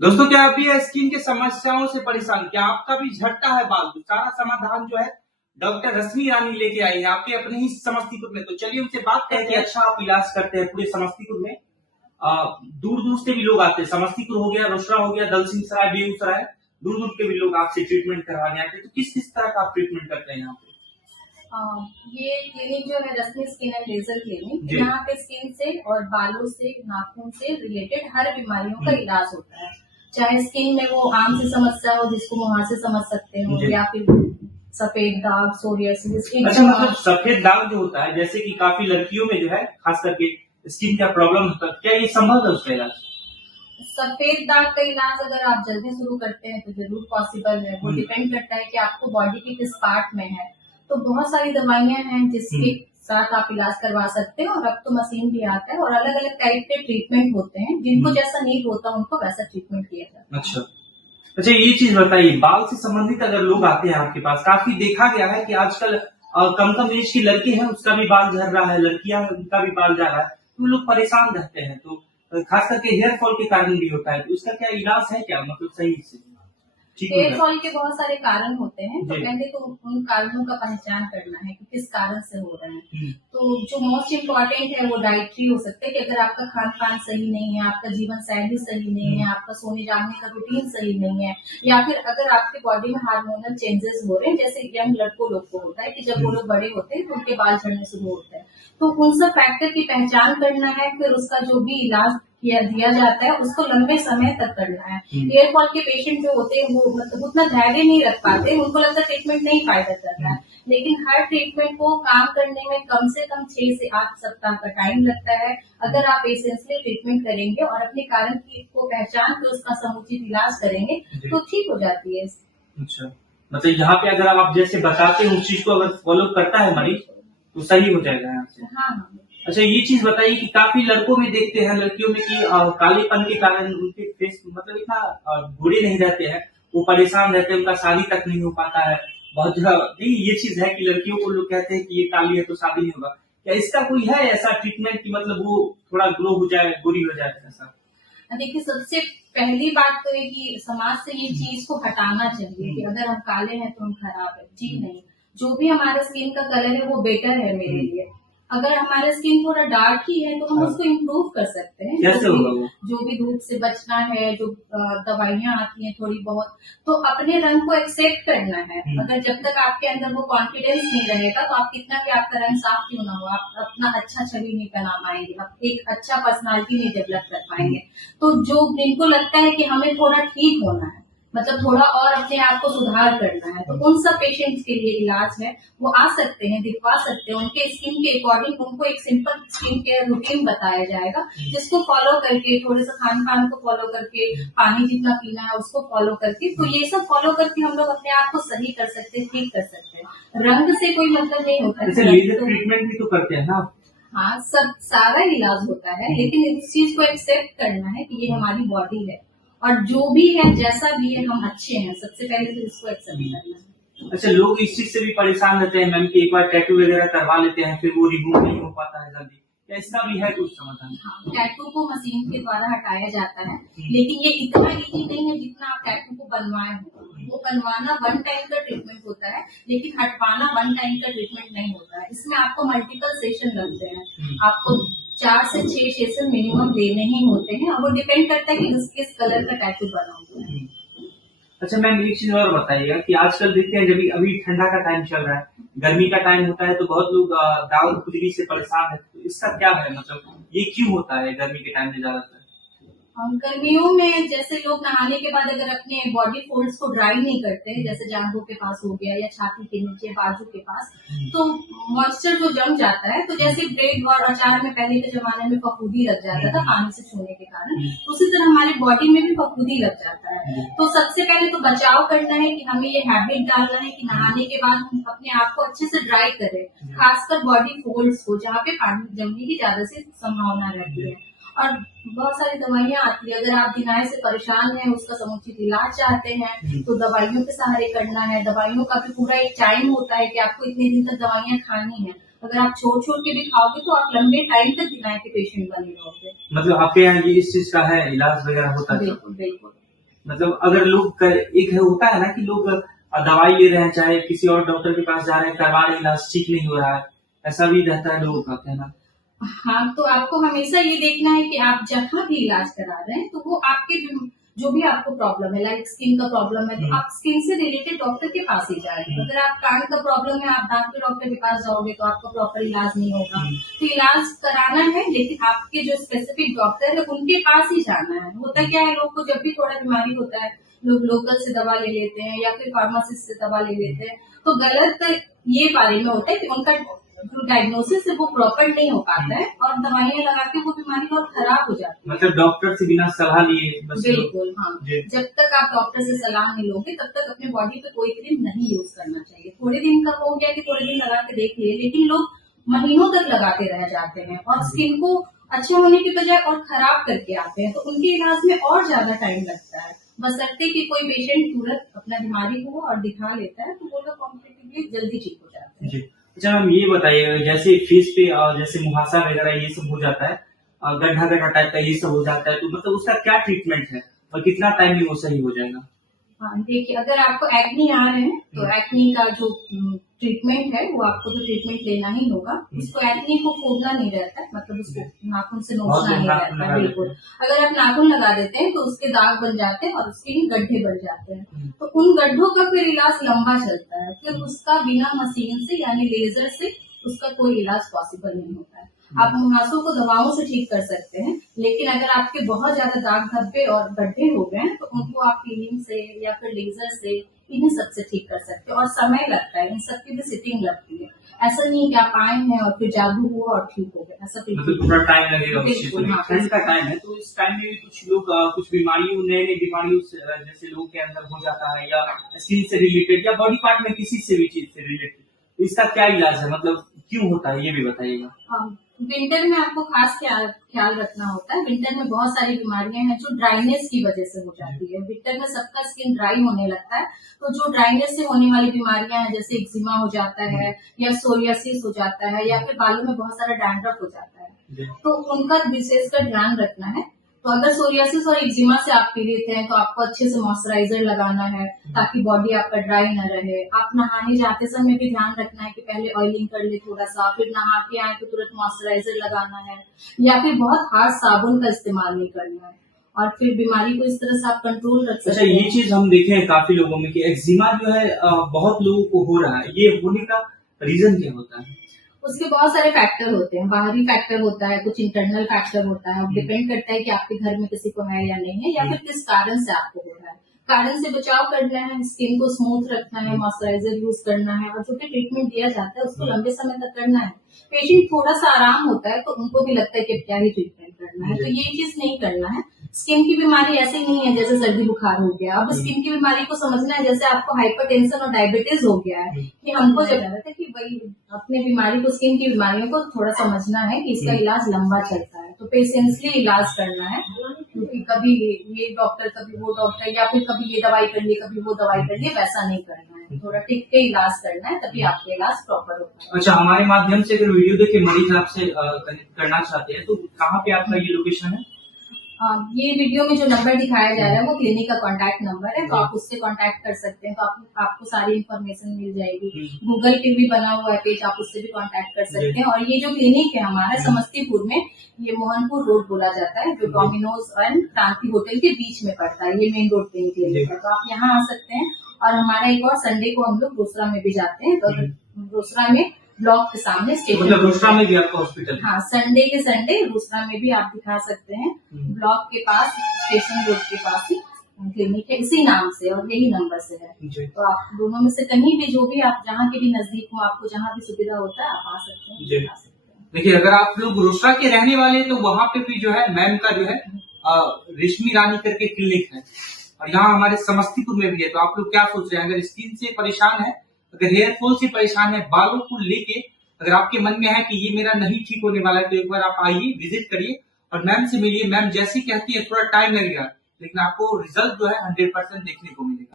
दोस्तों, क्या आप भी स्किन की समस्याओं से परेशान? क्या आपका भी झड़ता है बाल? तो सारा समाधान जो है डॉक्टर रश्मि रानी लेके आई है आपके अपने ही समस्तीपुर में। तो चलिए उनसे बात करते हैं कि अच्छा आप इलाज करते हैं पूरे समस्तीपुर में। दूर दूर से भी लोग आते हैं, समस्तीपुर हो गया, रोसड़ा हो गया, दलसिंहसराय, बेगूसराय, दूर दूर के भी लोग आपसे ट्रीटमेंट करवाने आते हैं। तो किस किस तरह का आप ट्रीटमेंट करते हैं यहाँ पे? ये क्लिनिक जो है रश्मि स्किन एंड लेजर क्लिनिक, यहाँ पे स्किन से और बालों से, नाखून से रिलेटेड हर बीमारियों का इलाज होता है। चाहे स्किन में वो आम सी समस्या हो जिसको मुहां से समझ सकते हो, या फिर सफेद दाग, सोरियासिस। अच्छा, मतलब सफेद दाग जो होता है, जैसे कि काफी लड़कियों में जो है खास करके स्किन का प्रॉब्लम होता है, क्या ये संभव है उसका इलाज? सफेद दाग का इलाज अगर आप जल्दी शुरू करते हैं तो जरूर पॉसिबल है। वो डिपेंड करता है कि आपको बॉडी के किस पार्ट में है। तो बहुत सारी दवाइयां हैं जिसके साथ आप इलाज करवा सकते हैं, और अब तो मशीन भी आता है और अलग अलग टाइप के ट्रीटमेंट होते हैं। जिनको जैसा नीड होता है उनको वैसा ट्रीटमेंट किया जाता है। अच्छा, ये चीज बताइए, बाल से संबंधित अगर लोग आते हैं आपके पास, काफी देखा गया है कि आजकल कम कम एज की लड़के हैं उसका भी बाल झड़ रहा है, लड़कियां उनका भी बाल जा रहा है, तो लोग परेशान रहते हैं। तो खास करके हेयर फॉल के कारण भी होता है, तो इसका क्या इलाज है, क्या मतलब सही से हेयर फॉल के बहुत सारे कारण होते हैं, तो पहले तो उन कारणों का पहचान करना है कि किस कारण से हो रहे हैं। तो जो मोस्ट इम्पोर्टेंट है वो डाइटरी हो सकता है कि अगर आपका खान पान सही नहीं है, आपका जीवन शैली सही नहीं है, आपका सोने जागने का रूटीन सही नहीं है, या फिर अगर आपके बॉडी में हार्मोनल चेंजेस हो रहे हैं, जैसे यंग लड़कों लोग को होता है कि जब वो लोग बड़े होते हैं तो उनके बाल झड़ने शुरू होते हैं। तो उन सब फैक्टर की पहचान करना है, फिर उसका जो भी इलाज दिया जाता है उसको लंबे समय तक करना है। हेयर फॉल के पेशेंट जो होते हैं वो मतलब उतना धैर्य नहीं रख पाते, उनको लगता है ट्रीटमेंट नहीं फायदा करता है, लेकिन हर ट्रीटमेंट को काम करने में कम से कम 6 से 8 सप्ताह का टाइम लगता है। अगर आप पेशेंसली ट्रीटमेंट करेंगे और अपने कारण को पहचान के उसका समुचित इलाज करेंगे तो ठीक हो जाती है। अच्छा, मतलब यहाँ पे अगर आप जैसे बताते हैं उस चीज को अगर फॉलो करता है मरीज तो सही हो जाएगा यहाँ से। हाँ। अच्छा, ये चीज बताइए कि काफी लड़कों में देखते हैं, लड़कियों में कि कालेपन के कारण उनके फेस मतलब इतना बुरे नहीं रहते हैं, वो परेशान रहते हैं, उनका शादी तक नहीं हो पाता है। बहुत नहीं, ये चीज है कि लड़कियों को लोग कहते हैं कि ये काली है तो शादी नहीं होगा। क्या इसका कोई है ऐसा ट्रीटमेंट कि मतलब वो थोड़ा ग्लो हो जाए, बुरी हो जाए ऐसा? देखिए, सबसे पहली बात तो है कि समाज से ये चीज को हटाना चाहिए कि अगर हम काले हैं तो हम खराब है। जी नहीं, जो भी हमारे स्किन का कलर है वो बेटर है मेरे लिए। अगर हमारा स्किन थोड़ा डार्क ही है तो हम उसको इम्प्रूव कर सकते हैं। जो भी धूप से बचना है, जो दवाइयां आती हैं थोड़ी बहुत, तो अपने रंग को एक्सेप्ट करना है। अगर जब तक आपके अंदर वो कॉन्फिडेंस नहीं रहेगा तो आप कितना भी आपका रंग साफ क्यों ना हो, आप अपना अच्छा छवि नहीं बना पाएंगे, आप एक अच्छा पर्सनालिटी नहीं डेवलप कर पाएंगे। तो जो जिनको लगता है कि हमें थोड़ा ठीक होना है, मतलब थोड़ा और अपने आप को सुधार करना है, तो उन सब पेशेंट्स के लिए इलाज है, वो आ सकते हैं, दिखवा सकते हैं। उनके स्किन के अकॉर्डिंग उनको एक सिंपल स्किन केयर रूटीन बताया जाएगा, जिसको फॉलो करके, थोड़े से खान पान को फॉलो करके, पानी जितना पीना है उसको फॉलो करके, तो ये सब फॉलो करके हम लोग अपने आप को सही कर सकते हैं, ठीक कर सकते हैं। रंग से कोई मतलब नहीं होता है। ट्रीटमेंट भी तो करते हैं ना? हाँ, सब सारा इलाज होता है, लेकिन इस चीज को एक्सेप्ट करना है कि ये हमारी बॉडी है और जो भी है, जैसा भी है, हम अच्छे हैं। सबसे पहले तो इसको एक्सेप्ट करना है। अच्छा, लोग इस चीज से भी परेशान रहते हैं मैम कि एक बार टैटू वगैरह करवा लेते हैं फिर वो रिमूव नहीं हो पाता है जल्दी, क्या इसका भी है कुछ समाधान? हाँ, टैटू को मशीन के द्वारा हटाया जाता है, लेकिन ये इतना इजी नहीं है जितना आप टैटू को बनवाए हो। वो बनवाना 1 टाइम का ट्रीटमेंट होता है, लेकिन हटवाना 1 टाइम का ट्रीटमेंट नहीं होता है। इसमें आपको मल्टीपल सेशन लगते हैं, आपको 4 से 6 सेशन मिनिमम देने ही होते हैं, और वो डिपेंड करता है कि किस कलर का टैटू बना हुआ है। अच्छा मैम, एक चीज और बताइएगा कि आजकल देखते हैं जब अभी ठंडा का टाइम चल रहा है, गर्मी का टाइम होता है, तो बहुत लोग दाग खुजली से परेशान है, तो इसका क्या है, मतलब ये क्यों होता है गर्मी के टाइम में ज्यादातर? गर्मियों में जैसे लोग नहाने के बाद अगर अपने बॉडी फोल्ड्स को ड्राई नहीं करते हैं, जैसे जांघों के पास हो गया या छाती के नीचे, बाजू के पास, तो मॉइस्चर जो जम जाता है, तो जैसे ब्रेड और अचार में पहले के जमाने में फफूंदी लग जाता था पानी से छूने के कारण, उसी तरह हमारी बॉडी में भी फफूंदी लग जाता है। तो सबसे पहले तो बचाव करना है कि हमें ये हैबिट डालना है कि नहाने के बाद हम अपने आप को अच्छे से ड्राई करें, खासकर बॉडी फोल्ड्स को, जहाँ पे पानी जमने की ज्यादा से संभावना रहती है। और बहुत सारी दवाइयां आती है, अगर आप दिनाय से परेशान हैं, उसका समुचित इलाज चाहते हैं तो दवाइयों के सहारे करना है। दवाइयों का भी पूरा एक टाइम होता है कि आपको इतने दिन तक दवाइयां खानी है। अगर आप छोड़ छोड़ के भी खाओगे तो आप लंबे टाइम तक दिनाय के पेशेंट बने रहोगे। मतलब आपके यहाँ ये इस चीज का है इलाज वगैरह होता है? बिल्कुल बिल्कुल। मतलब अगर लोग एक होता है ना कि लोग दवाई ले रहे हैं, चाहे किसी और डॉक्टर के पास जा रहे हैं, करवा रहे हैं, इलाज ठीक नहीं हो रहा है, ऐसा भी रहता है, लोग कहते हैं ना। हाँ, तो आपको हमेशा ये देखना है कि आप जहाँ भी इलाज करा रहे हैं तो वो आपके जो भी आपको प्रॉब्लम है, लाइक स्किन का प्रॉब्लम है तो आप स्किन से रिलेटेड डॉक्टर के पास ही जाएं। अगर आप कान का प्रॉब्लम है, आप दांत के डॉक्टर के पास जाओगे तो आपका प्रॉपर इलाज नहीं होगा। तो इलाज कराना है, लेकिन आपके जो स्पेसिफिक डॉक्टर है उनके पास ही जाना है। होता क्या है, लोग को जब भी थोड़ा बीमारी होता है, लोग लोकल से दवा ले लेते हैं या फिर फार्मासिस्ट से दवा ले लेते हैं। तो गलत ये बारे में होता है कि उनका जो डायग्नोसिस है वो प्रॉपर नहीं हो पाता है और दवाइयां लगा के वो बीमारी बहुत खराब हो जाती है। मतलब डॉक्टर से बिना सलाह लिए बस। बिल्कुल, हाँ। जब तक आप डॉक्टर से सलाह नहीं लोगे तब तक अपने बॉडी पे कोई क्रीम नहीं यूज करना चाहिए। थोड़े दिन का हो गया कि थोड़े दिन लगा के देख लिए, लेकिन लोग महीनों तक लगाते रह जाते हैं और स्किन को अच्छे होने की बजाय और खराब करके आते हैं। तो उनके इलाज में और ज्यादा टाइम लगता है। बशर्ते कि कोई पेशेंट तुरंत अपना बीमारी को और दिखा लेता है तो वो लोग कॉम्प्लिकेटली जल्दी ठीक हो जाते हैं। अच्छा मैम, ये बताइए, जैसे फेस पे जैसे मुहासा वगैरह ये सब हो जाता है, गड्ढा गड्ढा टाइप का ये सब हो जाता है, तो मतलब उसका क्या ट्रीटमेंट है और कितना टाइम में वो सही हो जाएगा? हाँ, देखिए, अगर आपको एक्नी आ रहे हैं तो एक्नी का जो ट्रीटमेंट है वो आपको तो ट्रीटमेंट लेना ही होगा। उसको एक्नी को खोदना नहीं रहता है, मतलब उसको नाखून से नोचना नहीं रहता है। बिल्कुल, अगर आप नाखून लगा देते हैं तो उसके दाग बन जाते हैं और उसके ही गड्ढे बन जाते हैं। तो उन गड्ढों का फिर इलाज लंबा चलता है। फिर उसका बिना मशीन से यानी लेजर से उसका कोई इलाज पॉसिबल नहीं होता है। आप मुहासों को दवाओं से ठीक कर सकते हैं, लेकिन अगर आपके बहुत ज्यादा दाग धब्बे और गड्ढे हो गए हैं तो उनको आप क्लीनिंग से या फिर लेजर से इन्हीं सबसे ठीक कर सकते हैं। और समय लगता है, इन सबकी भी सिटिंग लगती है। ऐसा नहीं कि आप आए हैं और फिर जादू हुआ और ठीक हो गया, ऐसा मतलब थोड़ा टाइम लगेगा। ठंड का टाइम है तो इस टाइम में भी कुछ लोग कुछ बीमारियों, नए नए बीमारियों जैसे लोगों के अंदर हो जाता है, या स्किन से रिलेटेड या बॉडी पार्ट में किसी से भी चीज से रिलेटेड, इसका क्या इलाज है, मतलब क्यों होता है, ये भी बताइएगा। विंटर में आपको खास ख्याल रखना होता है। विंटर में बहुत सारी बीमारियां हैं जो ड्राइनेस की वजह से हो जाती है। विंटर में सबका स्किन ड्राई होने लगता है, तो जो ड्राइनेस से होने वाली बीमारियां हैं जैसे एक्जिमा हो जाता है या सोरियासिस हो जाता है या फिर बालों में बहुत सारा डैंड्रफ हो जाता है, तो उनका विशेषकर ध्यान रखना है। तो अगर सोरियासिस और एक्जिमा से आप पीड़ित हैं तो आपको अच्छे से मॉइस्चराइजर लगाना है ताकि बॉडी आपका ड्राई न रहे। आप नहाने जाते समय भी ध्यान रखना है कि पहले ऑयलिंग कर ले थोड़ा सा, फिर नहा के आए तो तुरंत मॉइस्चराइजर लगाना है, या फिर बहुत हार्ड साबुन का इस्तेमाल नहीं करना है। और फिर बीमारी को इस तरह से आप कंट्रोल रख सकते हैं। अच्छा, ये चीज हम देखे हैं काफी लोगों में कि एक्जिमा जो है बहुत लोगों को हो रहा है, ये होने का रीजन क्या होता है? उसके बहुत सारे फैक्टर होते हैं। बाहरी फैक्टर होता है, कुछ इंटरनल फैक्टर होता है। डिपेंड करता है कि आपके घर में किसी को है या नहीं है, या फिर किस कारण से आपको हो रहा है। कारण से बचाव करना है, स्किन को स्मूथ रखना है, मॉइस्चराइजर यूज करना है और जो भी ट्रीटमेंट दिया जाता है उसको लंबे समय तक करना है। पेशेंट थोड़ा सा आराम होता है तो उनको भी लगता है कि क्या ही ट्रीटमेंट करना है, तो ये चीज नहीं करना है। स्किन की बीमारी ऐसे ही नहीं है जैसे सर्दी बुखार हो गया। अब स्किन की बीमारी को समझना है जैसे आपको हाइपरटेंशन और डायबिटीज हो गया है, कि हमको जब लगा था कि भाई अपने बीमारी को, स्किन की बीमारियों को थोड़ा समझना है कि इसका इलाज लंबा चलता है, तो पेशेंसली इलाज करना है। क्योंकि कभी ये डॉक्टर कभी वो डॉक्टर, या फिर कभी ये दवाई कर ली कभी वो दवाई कर ली, वैसा नहीं करना है। थोड़ा टिक के इलाज करना है, तभी आपका इलाज प्रॉपर होता है। अच्छा, हमारे माध्यम से अगर वीडियो देख के मरीज आपसे कनेक्ट करना चाहते हैं तो कहाँ पे आपका ये लोकेशन है? ये वीडियो में जो नंबर दिखाया जा रहा है वो क्लिनिक का कांटेक्ट नंबर है, तो आप उससे कांटेक्ट कर सकते हैं। तो आपको सारी इन्फॉर्मेशन मिल जाएगी। गूगल पे भी बना हुआ है पेज, आप उससे भी कांटेक्ट कर सकते हैं। और ये जो क्लिनिक है हमारा समस्तीपुर में, ये मोहनपुर रोड बोला जाता है, जो डोमिनोज एंड क्रांति होटल के बीच में पड़ता है। ये मेन रोड पे क्लिनिक है, तो आप यहाँ आ सकते हैं। और हमारा एक और संडे को हम लोग रोसड़ा में भी जाते हैं, तो रोसड़ा में ब्लॉक के सामने स्टेशन, मतलब रोसड़ा में भी आपका हॉस्पिटल? हाँ, संडे के संडे रोसड़ा में भी आप दिखा सकते हैं। ब्लॉक के पास, स्टेशन रोड के पास ही क्लिनिक है, इसी नाम से और यही नंबर से है। तो आप दोनों में से कहीं भी, जो भी आप जहाँ के भी नजदीक हो, आपको जहाँ भी सुविधा होता है आप आ सकते हैं। देखिए, अगर आप लोग रोसड़ा के रहने वाले तो वहाँ पे भी जो है मैम का जो है रेशमी रानी करके क्लिनिक है, और यहाँ हमारे समस्तीपुर में भी है। तो आप लोग क्या सोच रहे हैं, अगर स्किन से परेशान है, अगर हेयर फॉल से परेशान है, बालों को लेके अगर आपके मन में है कि ये मेरा नहीं ठीक होने वाला है, तो एक बार आप आइए, विजिट करिए और मैम से मिलिए। मैम जैसी कहती है थोड़ा टाइम लगेगा, लेकिन आपको रिजल्ट जो है 100% देखने को मिलेगा।